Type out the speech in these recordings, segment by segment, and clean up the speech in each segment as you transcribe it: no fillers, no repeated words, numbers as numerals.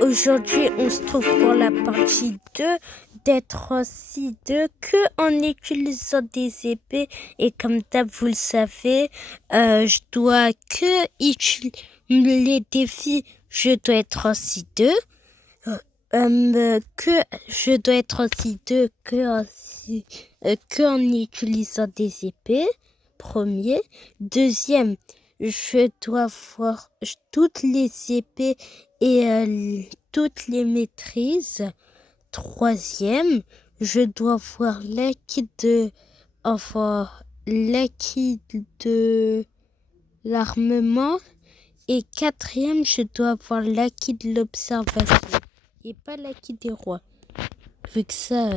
Aujourd'hui, on se trouve pour la partie 2 d'être aussi deux que en utilisant des épées. Et comme d'hab, vous le savez, je dois que les défis, je dois être aussi deux. Que je dois être aussi deux que en utilisant des épées. Premier. Deuxième, je dois voir toutes les épées et toutes les maîtrises. Troisième, je dois voir l'acquis de l'armement. Et quatrième, je dois avoir l'acquis de l'observation et pas l'acquis des rois. Vu que ça,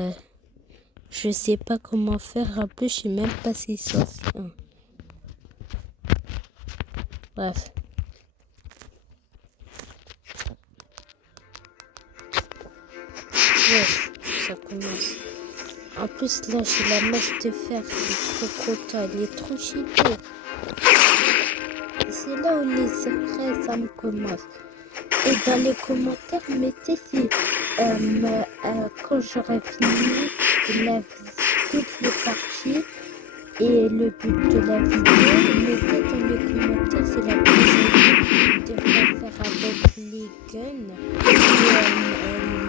je sais pas comment faire. En plus, je sais même pas si c'est ça. Bref. Ouais, ça commence. En plus, là, j'ai la masse de fer. Il est trop content. Il est trop cheaté. C'est là où les vraies âmes commencent. Et dans les commentaires, mettez si quand j'aurai fini toutes les parties et le but de la vidéo, mettez dans les commentaires c'est la prochaine vidéo de faire avec les guns et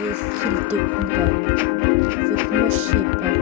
les styles de combat. Vu que moi je sais pas.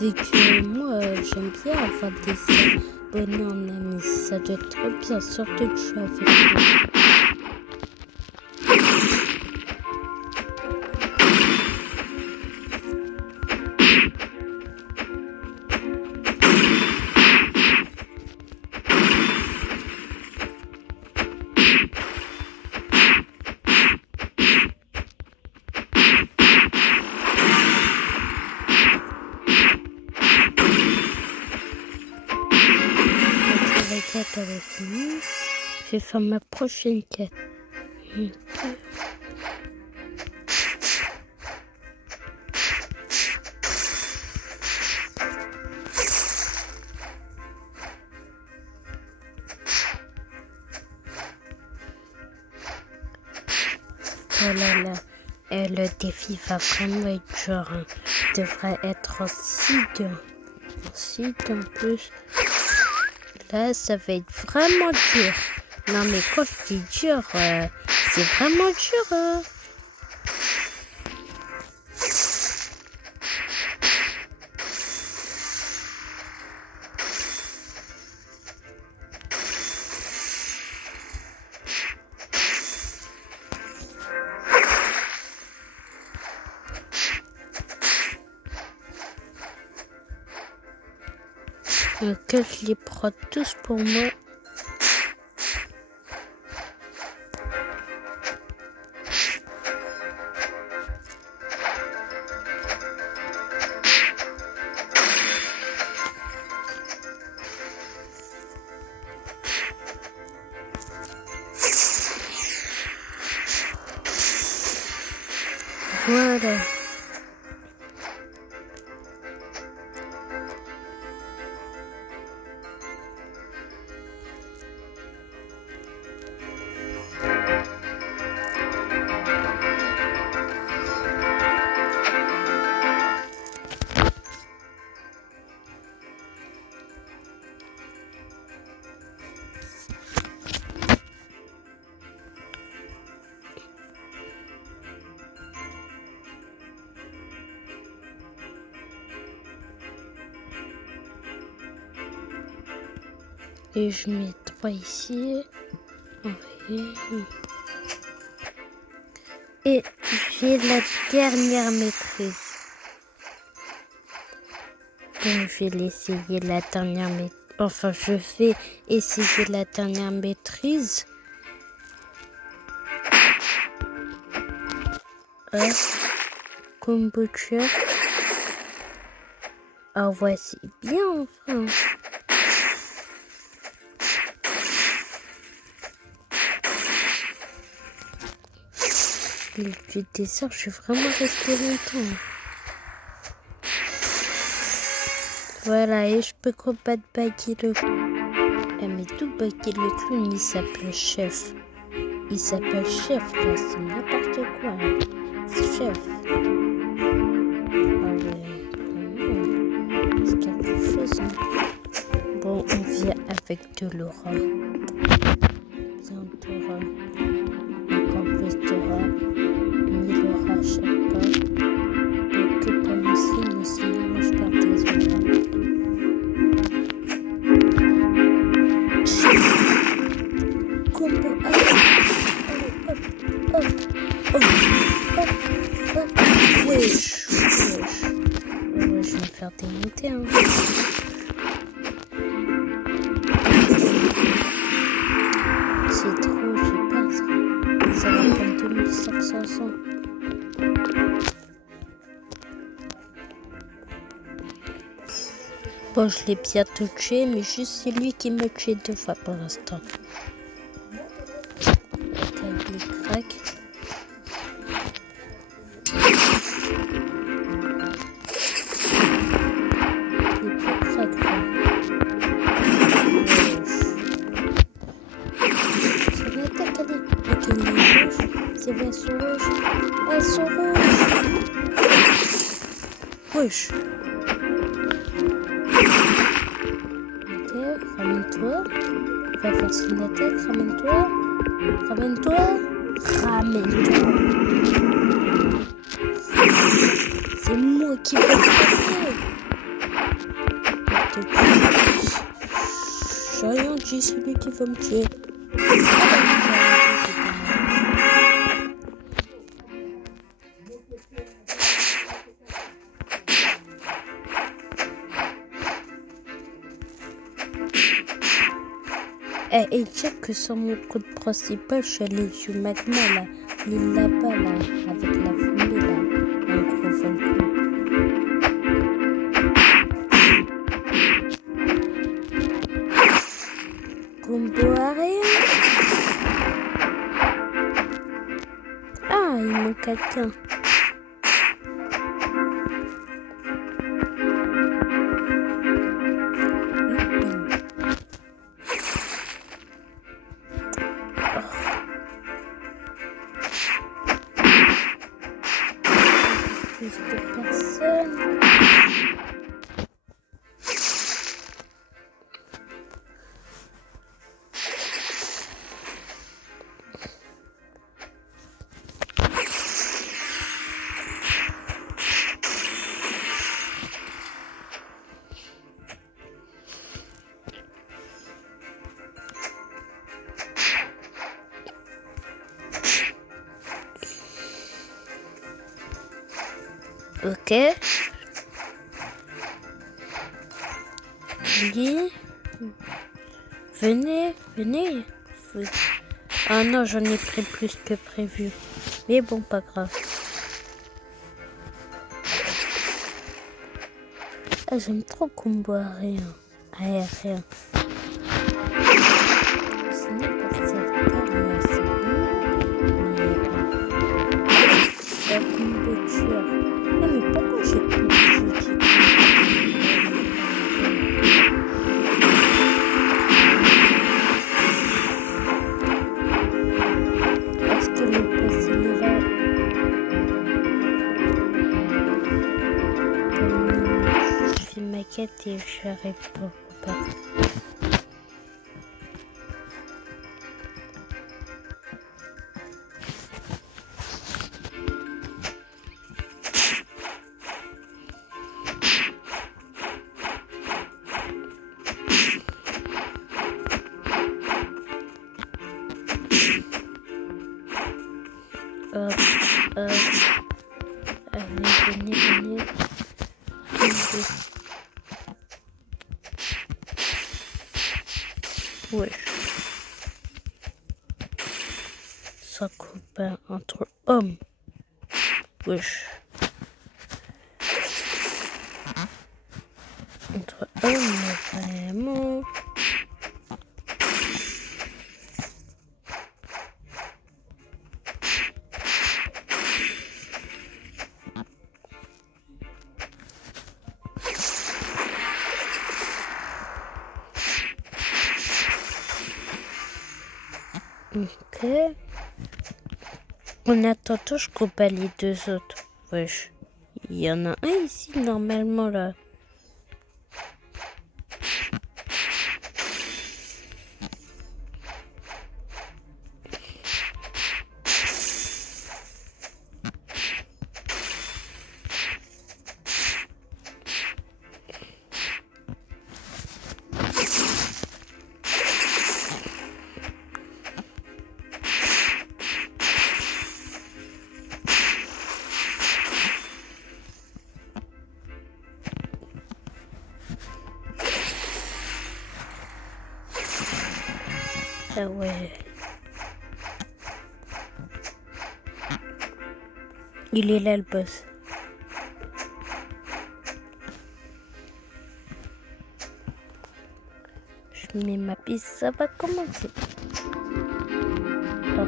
Vu que moi j'aime bien avoir des abonnés en amis, ça doit être trop bien, surtout que je suis avec moi. Elle est finie. Je vais faire ma prochaine quête. Oh là là, le défi va vraiment être dur. Hein. Il devrait être aussi dur. Ensuite, en plus, là, ça va être vraiment dur. Non, mais quand je dis dur, c'est vraiment dur. Hein. Que je les prends tous pour moi. Voilà. Et je mets 3 ici. Oui. Et j'ai la dernière maîtrise. Donc je vais l'essayer la dernière maîtrise. Enfin, je vais essayer la dernière maîtrise. Kombucha. Ah, voici bien, enfin. Le dessert, je vais vraiment rester longtemps. Voilà, et je peux combattre Baggy le clown. Ah, mais tout Baggy le clown, il s'appelle Chef. Il s'appelle Chef, là, c'est n'importe quoi. C'est Chef. Ah ouais, vraiment, c'est quelque chose. Hein. Bon, on vient avec de l'aura. Bien d'aura. Encore plus d'aura. 1000 aura à chaque pas. Donc, que pour mon signe, sinon, moi, je perds des auras. Combo, allez, hop, hop, hop, hop, hop, wesh, wesh. Ouais, je vais me faire démonter, hein. C'est trop, j'ai peur, ça. Ça va prendre 2500 ans. Bon, je l'ai bientôt tué, mais juste c'est lui qui me tue 2 fois pour l'instant. Avec les cracks. Les plus cracks, là. C'est une attaque, allez. Ok, il est rouge. C'est vrai, elles sont rouges. Elles sont rouges. Wesh. Ok, ramène-toi. Va faire son attaque, ramène-toi. Ramène-toi. Ramène-toi. C'est moi qui vais frapper. J'ai rien dit, c'est lui qui va me tuer. Et check que sur mon code principal, je suis allé du magma là, l'île là-bas là, avec la fumée là, un gros volcan. Combo arrière. Ah, il manque quelqu'un. Plus de personnes. Ok. Oui. Venez, venez. Ah non, j'en ai pris plus que prévu. Mais bon, pas grave. Ah, j'aime trop combo aérien. Aérien. C'est n'importe quoi, c'est mais combo tueur. Ah, mais pourquoi j'ai combo tueur? Est-ce que le boss il est là? Je fais ma quête et j'arrive pas. venez. Wesh. Ça combat entre hommes. Wesh. Entre hommes, vraiment. Ok. En attendant, je combats les deux autres. Wesh. Il y en a un ici, normalement, là. Ah ouais. Il est là le boss. Je mets ma piste, ça va commencer. Oh.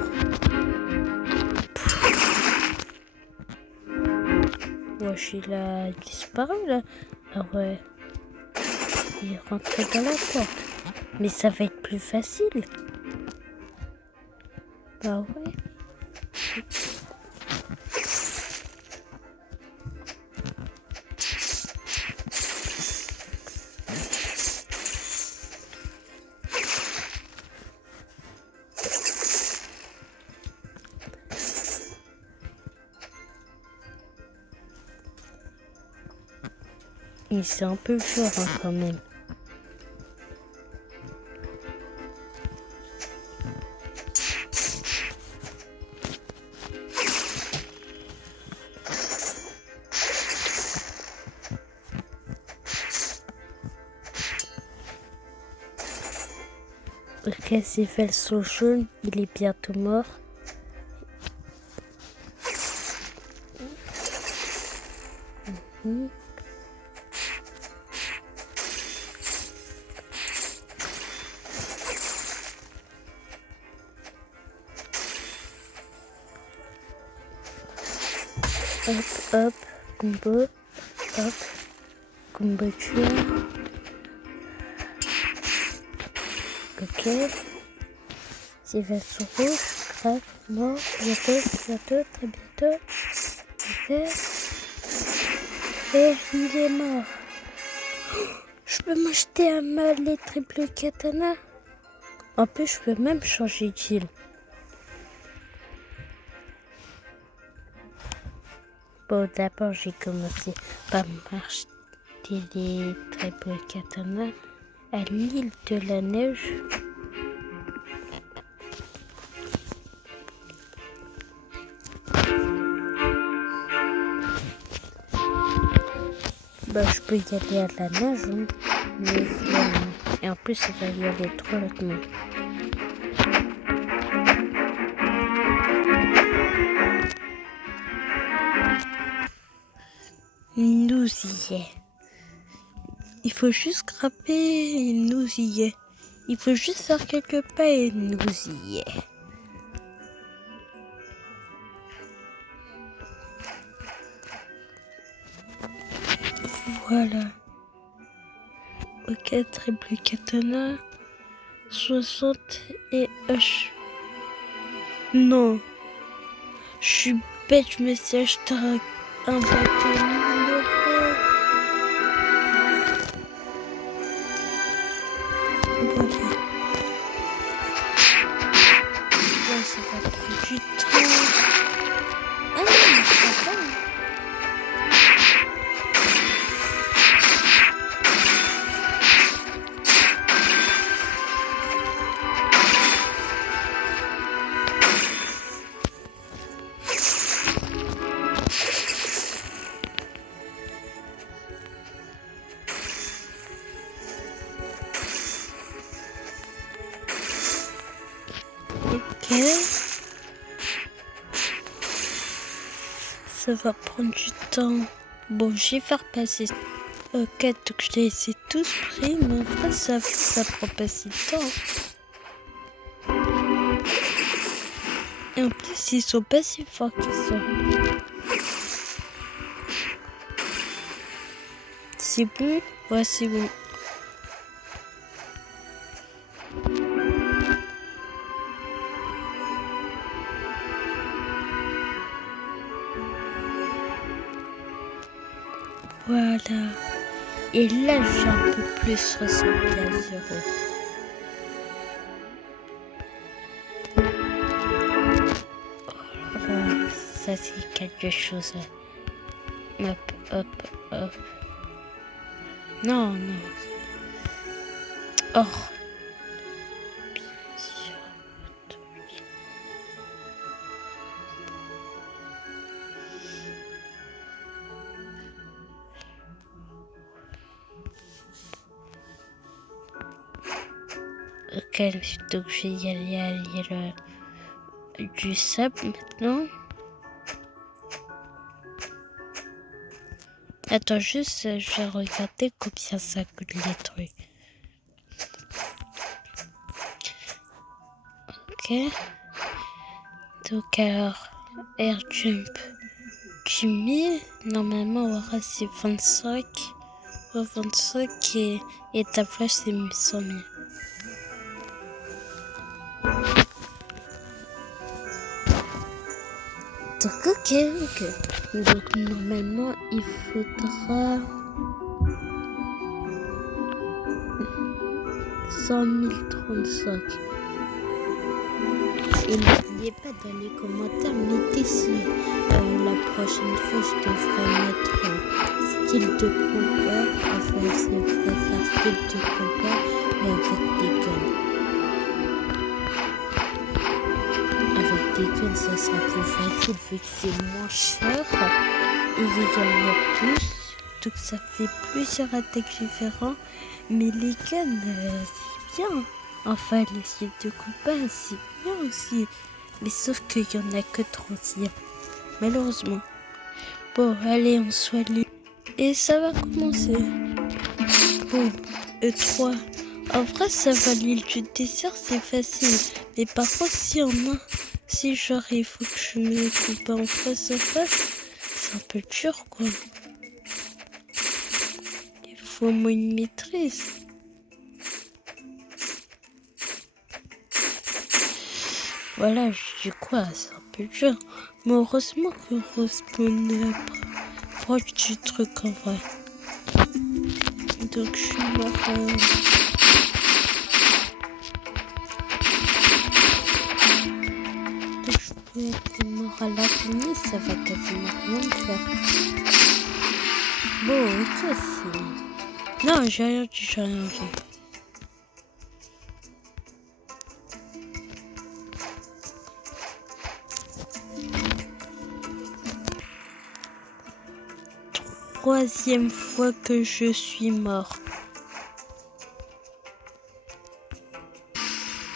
Wesh, il a disparu là. Ah ouais. Il est rentré dans la porte. Mais ça va être plus facile. Bah ouais. Mais c'est un peu fort hein, quand même. Ok, c'est fait le saut jaune, il est bientôt mort. Hop, combo, hop, combo tueur. Ok. C'est vers son rouge, grave, mort, bientôt, très bientôt. Ok. Et il est mort. Je peux m'acheter un mal et triple katana. En plus, je peux même changer d'île. Bon, d'abord, j'ai commencé par m'acheter les triple katana à l'île de la neige. Bah, je peux y aller à la neige, hein, mais finalement. Et en plus, ça va y aller trop lentement. Nous y est. Il faut juste grimper et nous y est. Il faut juste faire quelques pas et nous y est. Voilà. Ok, triple katana. 60 et H. Non. Je suis bête, je me suis acheté un bateau. Ça va prendre du temps. Ah non, mais ça va. Ça va prendre du temps. Bon, je vais faire passer. Ok, donc je les ai tous pris, mais après ça prend pas si de temps. Et en plus, ils sont pas si forts que ça. C'est bon? Ouais, c'est bon. Voilà. Et là, j'ai un peu plus ressenti à 0. Oh là là, ça c'est quelque chose. Hop, hop, hop. Non, non. Oh. Bien sûr. Ok, donc je vais y aller à lire du sable maintenant. Attends, juste, je vais regarder combien ça coûte les trucs. Ok. Donc alors, air jump 10 000. Normalement, on aura c'est 25. 25 et ta flash c'est 100 000. Donc ok. Donc normalement il faudra 100 035. Et n'oubliez pas dans les commentaires, mettez si la prochaine fois je devrais mettre style de combat, enfin je devrais faire style de combat mais avec des guns. Avec des guns ça sera plus facile vu que c'est moins cher et il y en a plus, donc ça fait plusieurs attaques différentes, mais les guns c'est bien. Enfin, les styles de combat, c'est bien aussi. Mais sauf qu'il n'y en a que 30, malheureusement. Bon, allez, on soit libre. Et ça va commencer. Bon, E3. En vrai, ça va, l'île du désert, c'est facile. Mais par contre, si genre il faut que je me combat en face à face, c'est un peu dur, quoi. Il faut au moins une maîtrise. Voilà, du coup, c'est un peu dur. Mais heureusement que respawn proche du truc en vrai. Donc je suis mort. Donc je peux être mort à l'infini, ça va quasiment rien me faire. Bon, ok, c'est... Non, j'ai rien dit. Troisième fois que je suis mort.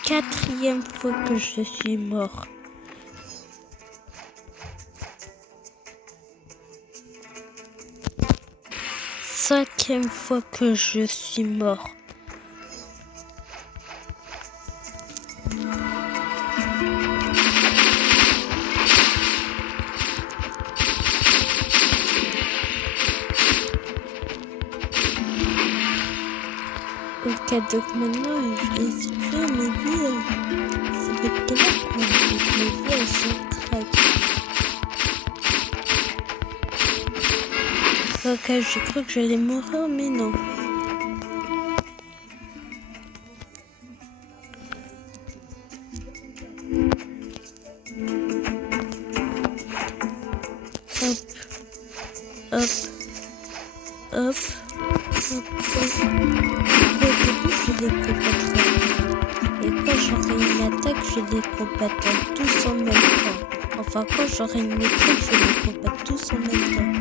Quatrième fois que je suis mort. Cinquième fois que je suis mort. Ok, donc maintenant je l'ai situé, mais lui, c'est avec quelle heure qu'on les vu à son track. Ok, j'ai cru que j'allais mourir, mais non. Hop. Au début, je les combattrai. Et quand j'aurai une attaque, je les combattrai tous en même temps. Enfin, quand j'aurai une maîtrise, je les combattrai tous en même temps.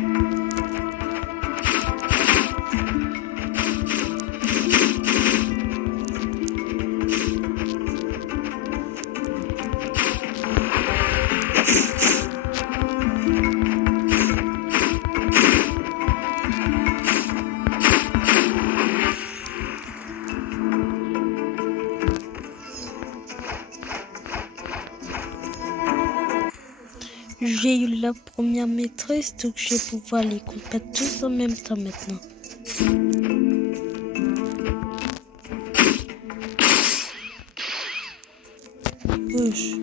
j'ai eu la première maîtrise, donc je vais pouvoir les combattre tous en même temps maintenant. Wesh.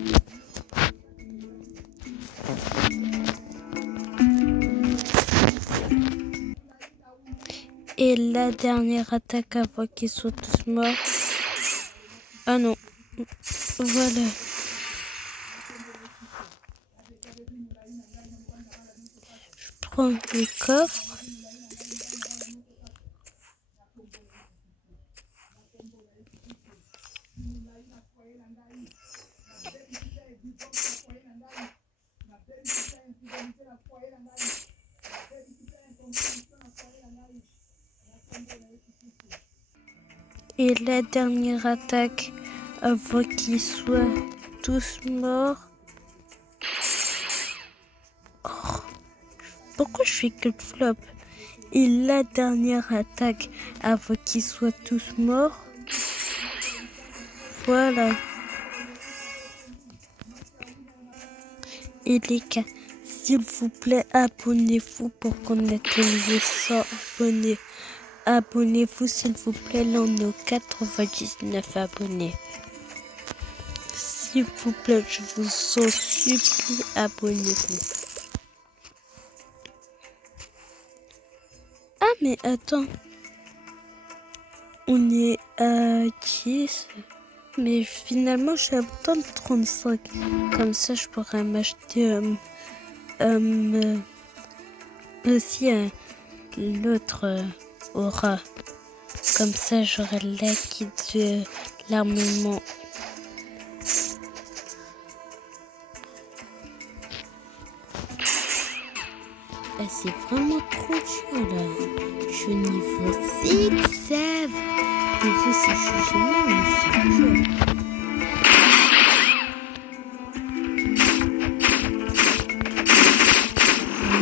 Et la dernière attaque avant qu'ils soient tous morts. Ah non. Voilà. Je prends le coffre. Et la dernière attaque avant qu'ils soient tous morts. Oh, pourquoi je fais que le flop? Et la dernière attaque avant qu'ils soient tous morts. Voilà. Et les gars, s'il vous plaît, abonnez-vous pour qu'on atteigne les 100 abonnés. Abonnez-vous s'il vous plaît, là on est aux 99 abonnés. S'il vous plaît, je vous en supplie, abonnez-vous. Ah mais attends, on est à 10, mais finalement j'ai besoin de 35. Comme ça je pourrais m'acheter aussi l'autre aura. Comme ça j'aurai la kit de l'armement. Ah, c'est vraiment trop dur là. Je suis niveau 6, Sève. Désolé si je suis gênée, mais c'est dur.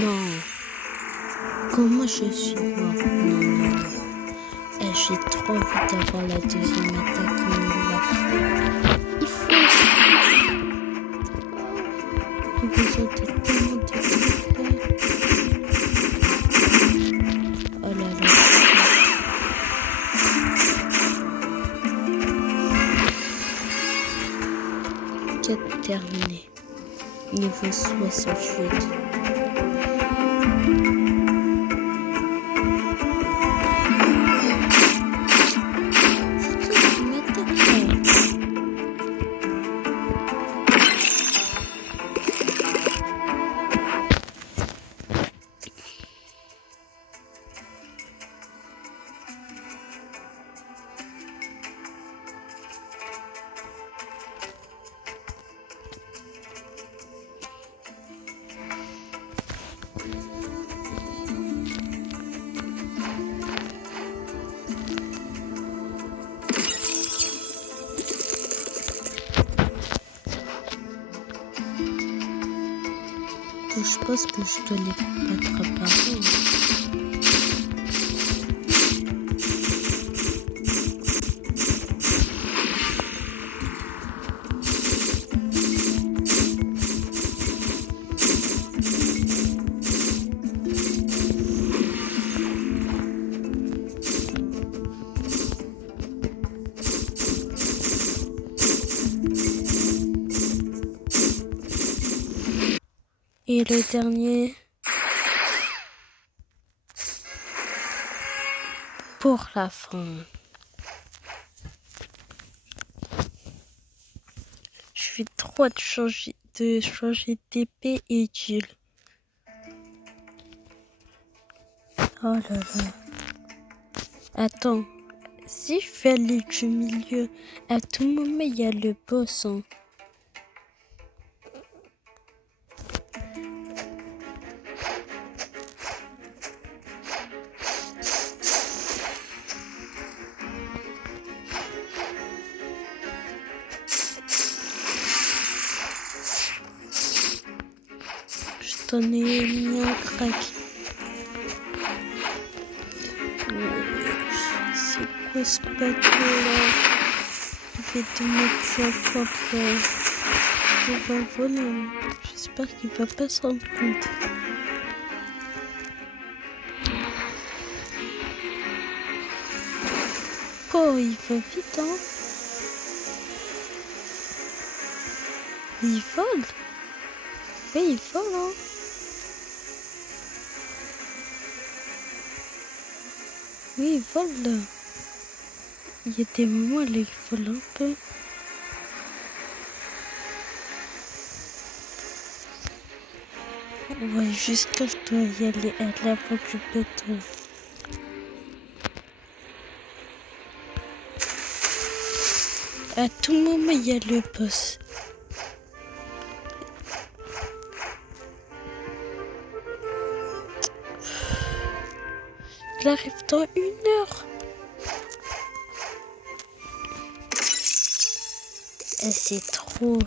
Non. Comment je suis mort? Non. J'ai trop envie d'avoir la deuxième attaque comme il l'a fait. Il faut. J'ai besoin de tellement de trucs là. Oh là là. Quête terminée. Niveau 68. Je pense que je dois les combattre par eux. Et le dernier pour la fin. Je suis trop hâte de changer d'épée et d'huile. Oh là là. Attends, si je fais aller du milieu, à tout moment il y a le boss. Hein. Je t'en ai mis un crack. C'est quoi ce bateau là? Je vais te mettre 50 là. je vais le voler. J'espère qu'il va pas se rendre compte. Oh, il va vite, hein. Il vole. Oui, il vole, hein. Oui, il vole, là. Il y a des moments là, il vole un peu. Ouais, jusqu'à je dois y aller à l'avant du bateau. À tout moment, il y a le boss. Il arrive dans 1 heure. Et c'est trop.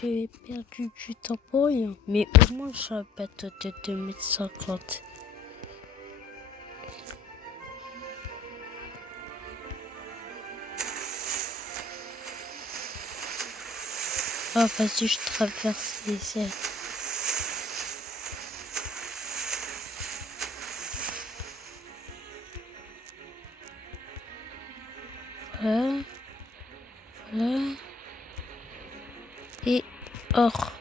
J'ai perdu du temps pour rien. Mais au moins, j'ai un bateau de 2,50 m. Oh, vas-y, je traverse les airs. Voilà. Voilà. Et or.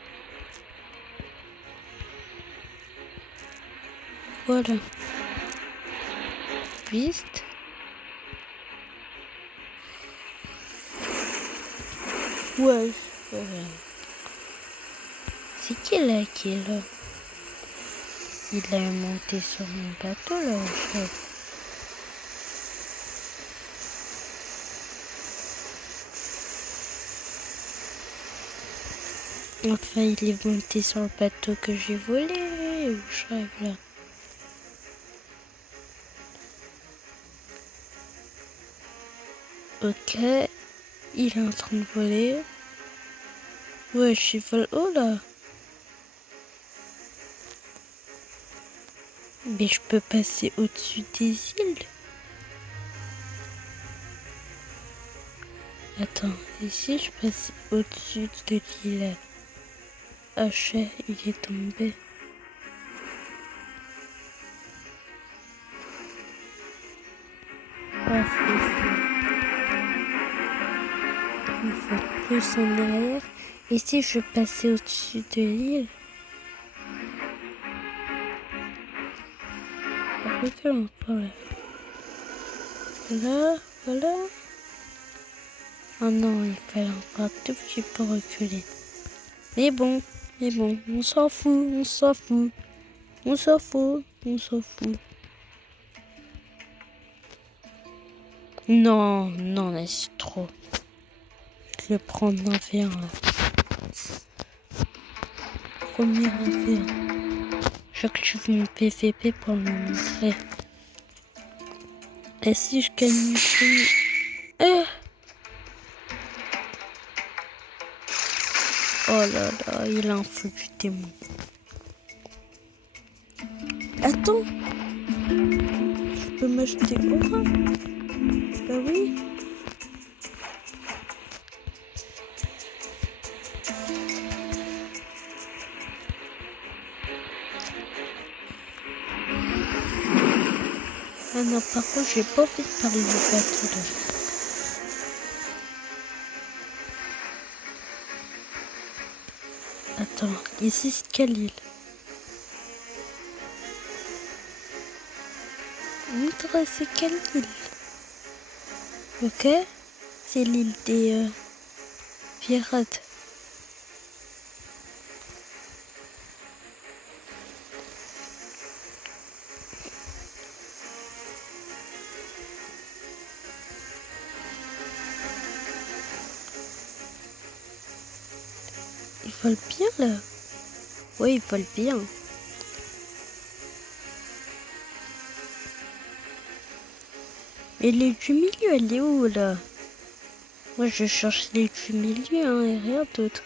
Voilà. Viste. Ouais. C'est qui là qui est là? Il a monté sur mon bateau là, chef. Enfin, il est monté sur le bateau que j'ai volé. Où je rêve là. Ok. Il est en train de voler. Ouais, je suis vol haut là. Mais je peux passer au-dessus des îles. Attends, ici je passe au-dessus de l'île. Ah, il est tombé. Ah, il faut plus en arrière. Ici, je passais au-dessus de l'île. Recule un peu là. Voilà, voilà. Oh non, il fallait encore un tout petit peu reculer. Mais bon, on s'en fout, on s'en fout. On s'en fout, on s'en fout. Non, non, là, c'est trop. Je vais prendre un verre là. Premier affaire. J'active mon PVP pour le montrer. Et si je gagne une prix... Oh là là, il a un fou du démon. Attends. Je peux m'acheter Aura? Bah oui. Ah non, par contre, j'ai pas envie de parler du bateau là. Attends, ici c'est quelle île? Montre, c'est quelle île? Ok, c'est l'île des pirates. Ils volent bien là. Oui, ils volent bien. Mais l'île du milieu, elle est où là? Moi je cherche l'île du milieu hein, et rien d'autre.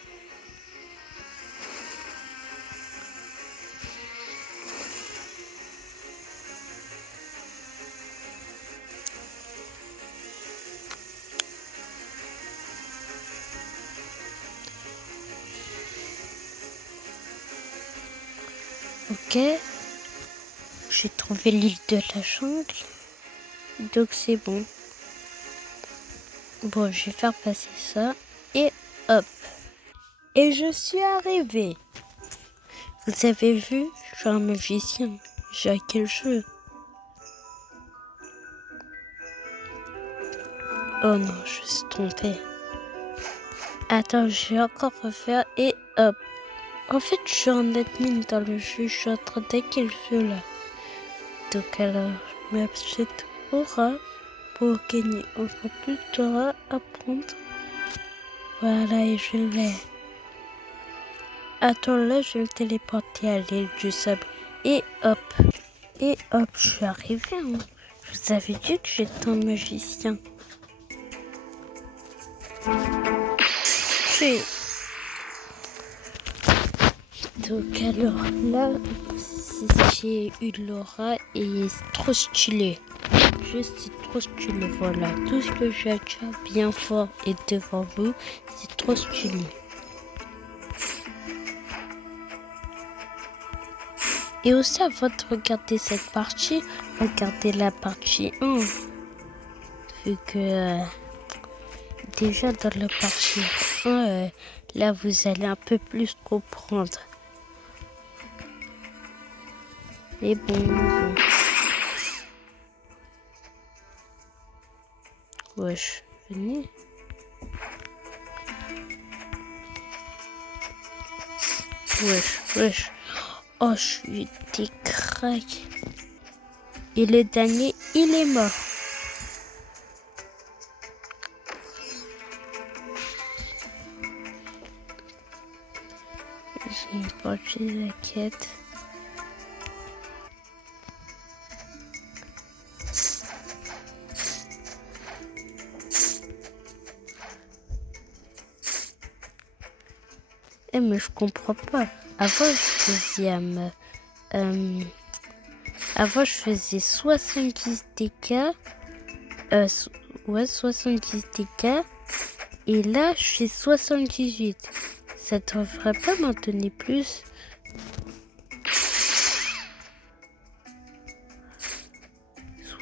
Ok. J'ai trouvé l'île de la jungle. Donc c'est bon. Bon, je vais faire passer ça. Et hop. Et je suis arrivée. Vous avez vu? Je suis un magicien. J'ai à quel jeu? Oh non, je suis trompée. Attends, je vais encore refaire et hop. En fait, je suis en admin dans le jeu. Je suis en train d'attaquer le jeu là. Donc alors, je m'achète Aura pour gagner encore plus d'Aura à prendre. Voilà, et je l'ai. Attends, là, je vais me téléporter à l'île du sable. Et hop. Et hop, je suis arrivée. Hein. Je vous avais dit que j'étais un magicien. Donc alors là, j'ai eu l'aura et c'est trop stylé. Juste c'est trop stylé, voilà. Tout ce que j'ai déjà bien fort et devant vous, c'est trop stylé. Et aussi avant de regarder cette partie, regardez la partie 1. Vu que déjà dans la partie 1, là vous allez un peu plus comprendre. Mais bon. Wesh, venez. Wesh. Oh, je suis des craques. Et le dernier, il est mort. J'ai pas tué la quête. Mais je comprends pas. Avant, je faisais 70 dégâts. 70 dégâts. Et là, je fais 78. Ça devrait pas m'en donner plus.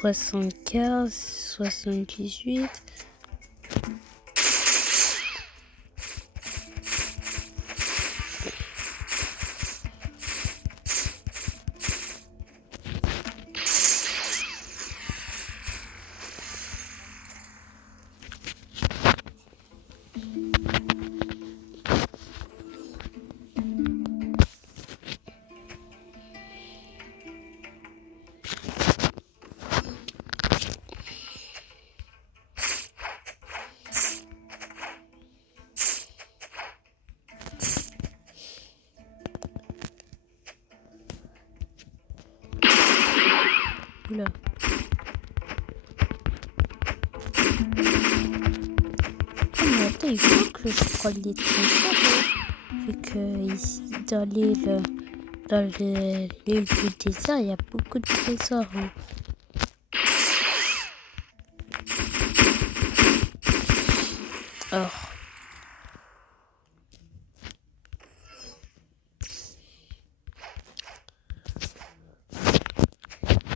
« 75, 78... » Oula. Mais attends, il faut que je prenne les trésors. Vu que ici, dans l'île du désert, il y a beaucoup de trésors. Hein. Or.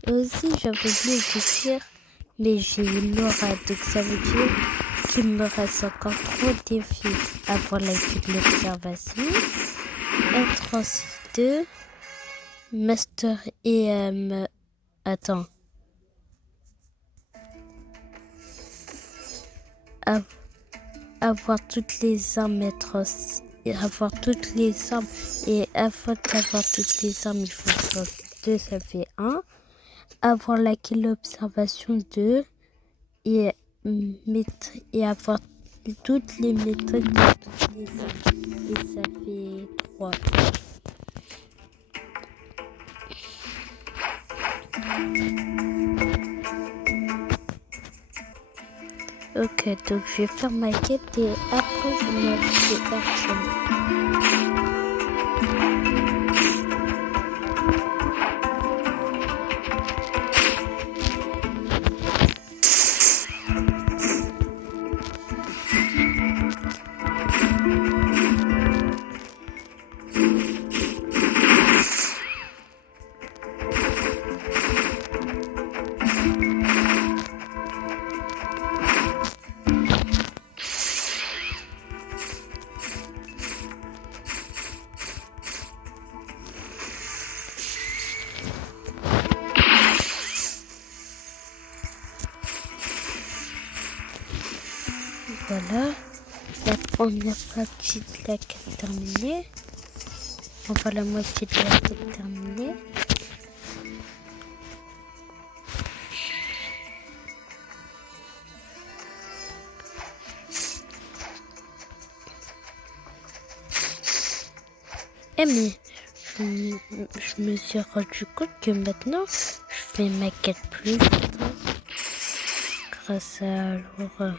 Aussi, j'avais oublié de dire, mais j'ai une aura, donc ça veut dire qu'il me reste encore 3 défis avant la queue de l'observation. Être aussi 2, Master et... attends. Avoir toutes les armes, avoir toutes les armes, et avant d'avoir toutes les armes, il faut faire 2, ça fait 1. Avoir la queue de l'observation 2, et avoir toutes les méthodes de toutes les armes. Et ça fait 3. Ok, donc je vais faire ma quête et après je vais m'acheter Action. voilà. La première partie de la quête terminée. Enfin, la moitié de la quête terminée. Eh mais, je me suis rendu compte que maintenant, je fais ma quête plus vite. Grâce à Laura.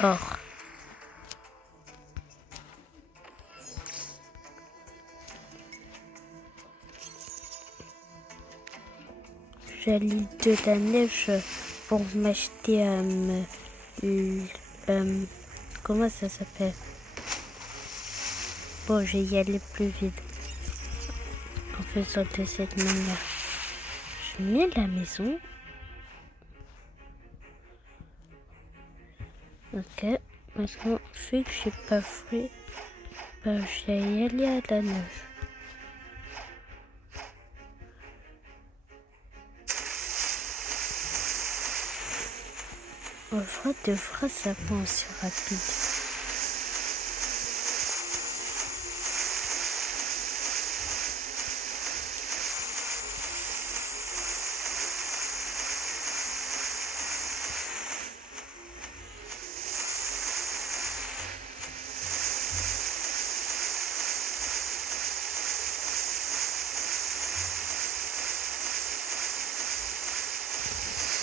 Or. J'ai l'île de la neige pour m'acheter comment ça s'appelle? Bon, je vais y aller plus vite en faisant de cette manière. Je mets la maison. Ok, maintenant, vu que j'ai pas fait, ben, je vais y aller à la neige. En vrai, de vrai, ça va aussi rapide.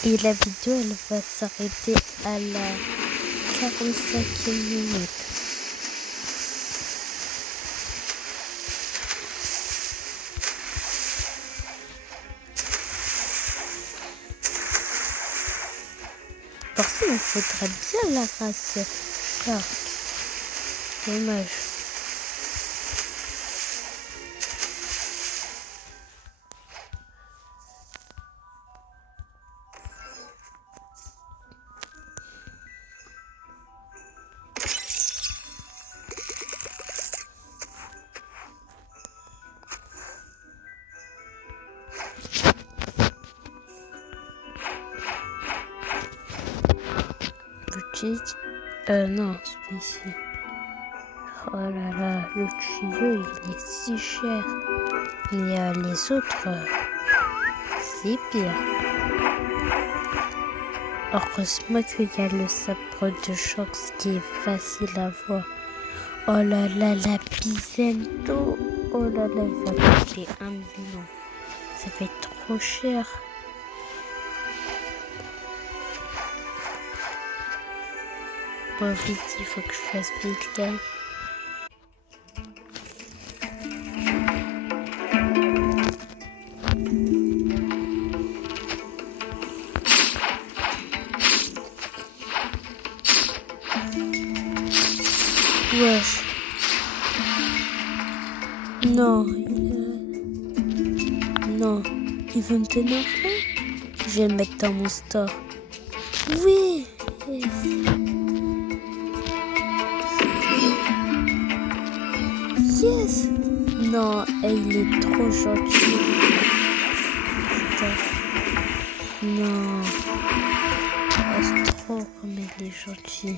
Et la vidéo, elle va s'arrêter à la 45e minute. Pour ça, il faudrait bien la race carte. Dommage. Boutique. Non, c'est pas ici. Oh là là, le tuyau, il est si cher. Mais les autres, c'est pire. Heureusement qu'il y a le sabre de choc, ce qui est facile à voir. Oh là là, la dizaine d'eau. Oh là là, il va coûter 1 million. Ça fait trop cher. Bon, vite, il faut que je fasse vite là. Wesh. Non. Non. Il veut me tenir frais. Je vais le mettre dans mon store. Oui. Yes. Yes. Non, il est trop gentil. Putain. Non. C'est trop comme il est gentil.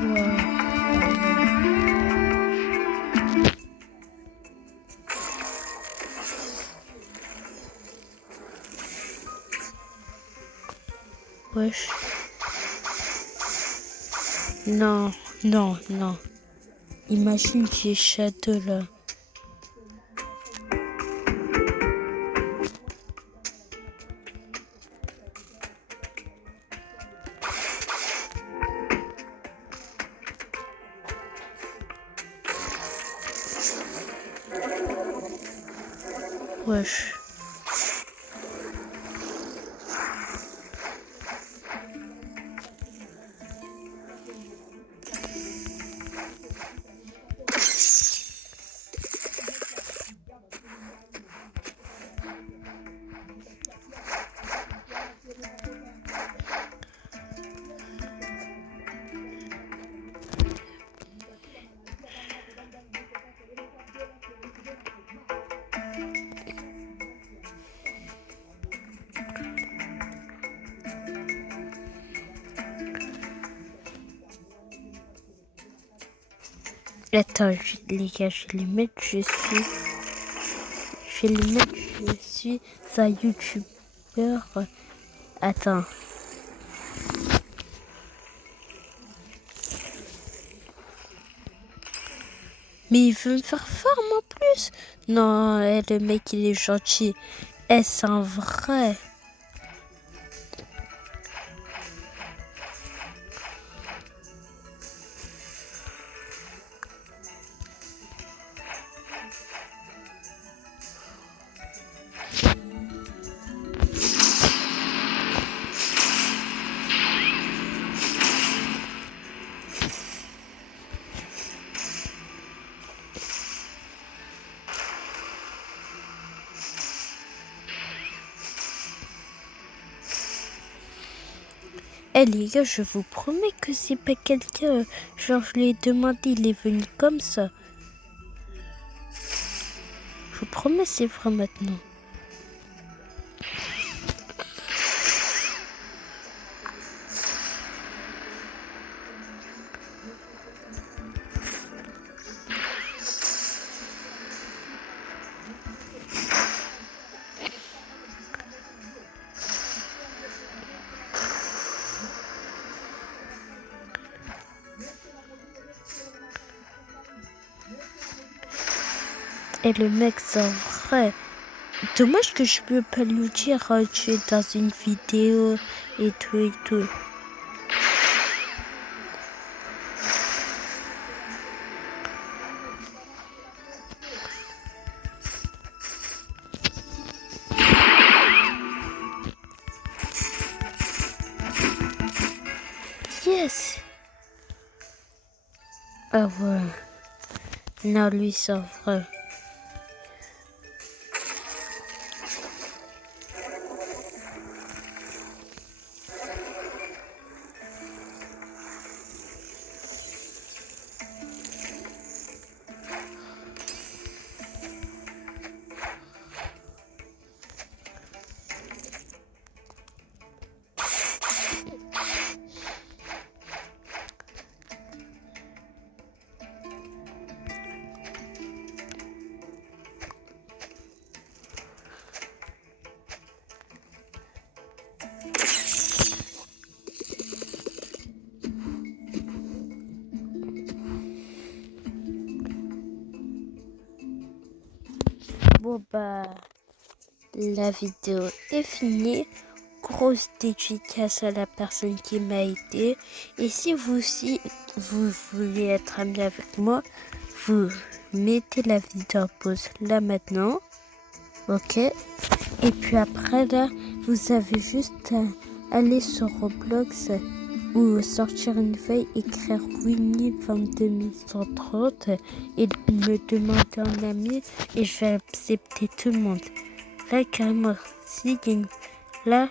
Wow. Wesh. Non, non, non. Imagine j'ai château là. Wesh. Attends, les gars, je vais les mettre, je suis un youtubeur. Attends. Mais il veut me faire farm en plus. Non, le mec, il est gentil. Est-ce un vrai? Eh les gars, je vous promets que c'est pas quelqu'un, genre je lui ai demandé, il est venu comme ça. Je vous promets, c'est vrai maintenant. Et le mec, c'est vrai. Dommage que je peux pas lui dire, tu es dans une vidéo et tout et tout. Yes. Ah ouais. Non, lui, c'est vrai. Bon bah, la vidéo est finie. Grosse dédicace à la personne qui m'a aidé. Et si vous aussi, vous voulez être ami avec moi, vous mettez la vidéo en pause là maintenant. Ok. Et puis après là, vous avez juste à aller sur Roblox ou sortir une feuille, écrire Winnie 22130 et me demander un ami et je vais accepter tout le monde. Là carrément, si là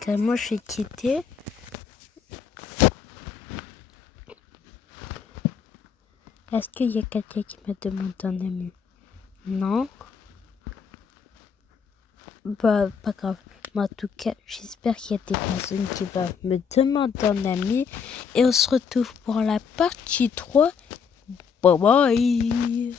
carrément je vais quitter. Est-ce qu'il y a quelqu'un qui me demande un ami? Non. Bah, pas grave. Mais en tout cas, j'espère qu'il y a des personnes qui vont me demander un ami. Et on se retrouve pour la partie 3. Bye bye.